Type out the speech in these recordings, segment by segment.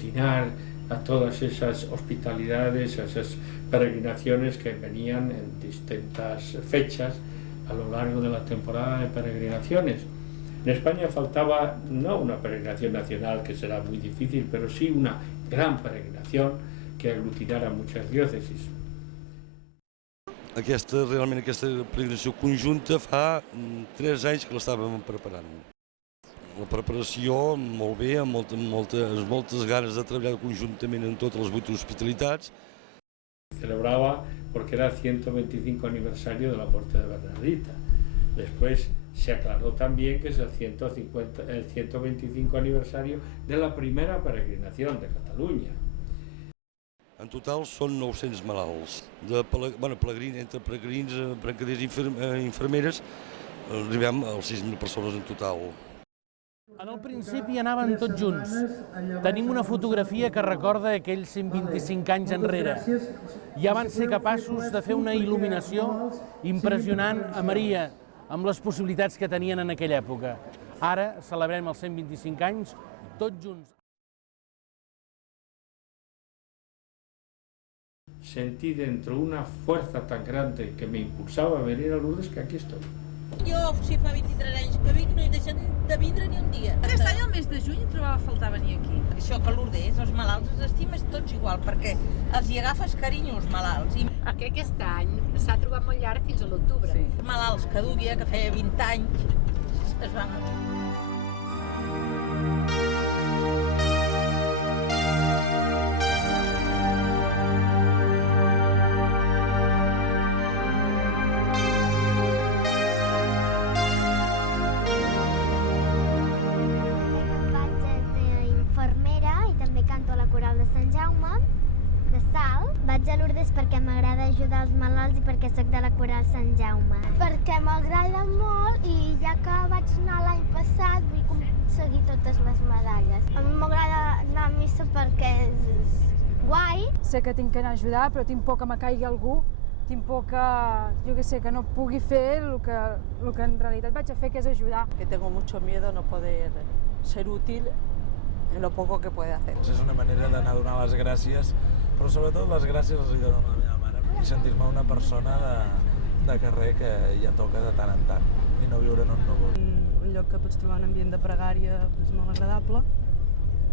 aglutinar a todas esas hospitalidades, a esas peregrinaciones que venían en distintas fechas a lo largo de la temporada de peregrinaciones. En España faltaba no una peregrinación nacional, que será muy difícil, pero sí una gran peregrinación que aglutinara muchas diòcesis. Realment aquesta peregrinació conjunta fa 3 anys que l'estàvem preparant. La preparació molt bé, amb moltes ganes de treballar conjuntament en totes les 8 hospitalitats. Celebraba porque era el 125 aniversario de la muerte de Bernardita. Después se aclaró también que es el 125 aniversario de la primera peregrinación de Cataluña. En total són 900 malalts. Entre peregrins, brancaders i infermeres, arribem a 6.000 persones en total. En el principi anaven tots junts. Tenim una fotografia que recorda aquells 125 anys enrere. Ja van ser capaços de fer una il·luminació impressionant a Maria, amb les possibilitats que tenien en aquella època. Ara celebrem els 125 anys tots junts. Sentí dentro una fuerza tan grande que me impulsaba a venir a Lourdes que aquí estoy. Jo, si fa 23 anys que vinc, no he deixat de vindre ni un dia. Aquest any, al mes de juny, trobava a faltar venir aquí. Això que Lourdes, els malalts els estimes tots igual, perquè els hi agafes carinyo als malalts. Que aquest any s'ha trobat molt llarg fins a l'octubre. Sí. Malalts que duia, que feia 20 anys, es van morir. Vaig a Lourdes perquè m'agrada ajudar els malalts i perquè sóc de la Coral Sant Jaume. Perquè m'agrada molt i ja que vaig anar l'any passat vull aconseguir totes les medalles. A mi m'agrada anar a missa perquè és guai. Sé que tinc que anar a ajudar, però tinc por que me caigui algú. Tinc por que, jo què sé, que no pugui fer el que en realitat vaig a fer, que és ajudar. Que tengo mucho miedo no poder ser útil en lo poco que puede hacer. És una manera d'anar a donar les gràcies, però sobretot les gràcies les dono a la meva mare i sentir-me una persona de carrer que ja toca de tant en tant i no viure en un núvol. Un lloc que pots trobar un ambient de pregària molt agradable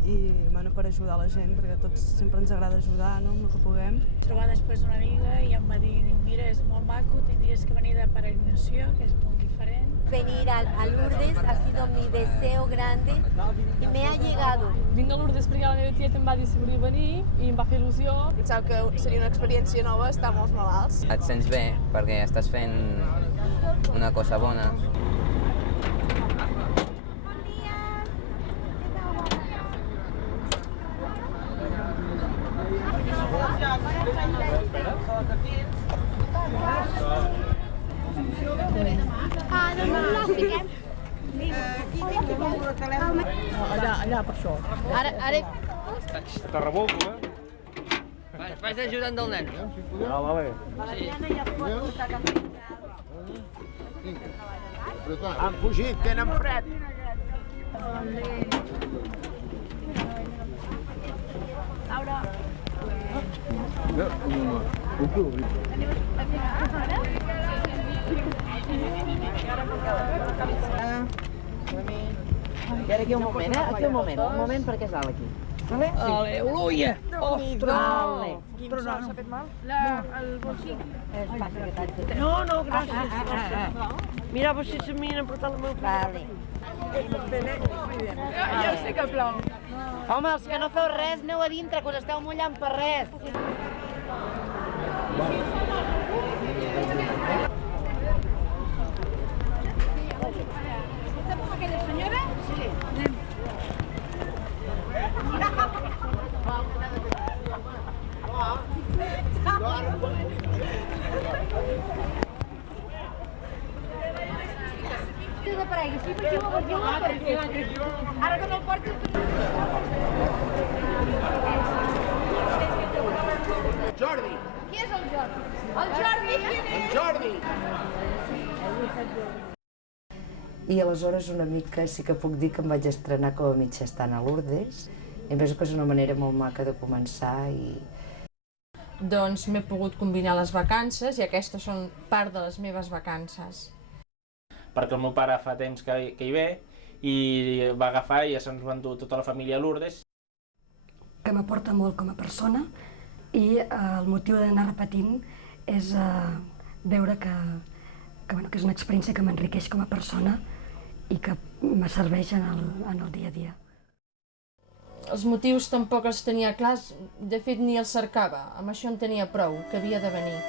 i per ajudar la gent, perquè a tots sempre ens agrada ajudar, no?, amb el que puguem. Trobar després una amiga i em va dir, mira, és molt maco, tindries que venir de peregrinació, que és molt diferent. Venir a Lourdes ha sido mi deseo grande y me ha llegado. Vinc a Lourdes perquè la meva tia em va dir si volia venir i em va fer il·lusió. Pensava que seria una experiència nova estar amb els malalts. Et sents bé perquè estàs fent una cosa bona. Allà, per això. Ara... Te revolto, Vaig ajudant del nen. Ah, vale. Han fugit, tenen fred. Laura. I ara aquí un moment, aquí un moment perquè és alt aquí. Vale? Aleluia! Ostres! Però no s'ha fet mal? El bolsí. No, gràcies. Mira, si se m'hi han portat la meva Vale. Ja sé que plou. Home, els que no feu res, aneu a dintre, que us esteu mullant per res. Aquella senyora? Sí. Desaparegui, sí, perquè ara que no el porti... Jordi! Qui és el Jordi? El Jordi! En Jordi! I aleshores una mica sí que puc dir que em vaig estrenar com a mitja estant a Lourdes I penso que és una manera molt maca de començar i... Doncs m'he pogut combinar les vacances i aquestes són part de les meves vacances. Perquè el meu pare fa temps que hi ve i va agafar i ja se'ns va endur tota la família a Lourdes. Que m'aporta molt com a persona i el motiu d'anar repetint és veure que és una experiència que m'enriqueix com a persona i que me serveix en el dia a dia. Els motius tampoc els tenia clars, de fet ni els cercava, amb això en tenia prou, que havia de venir.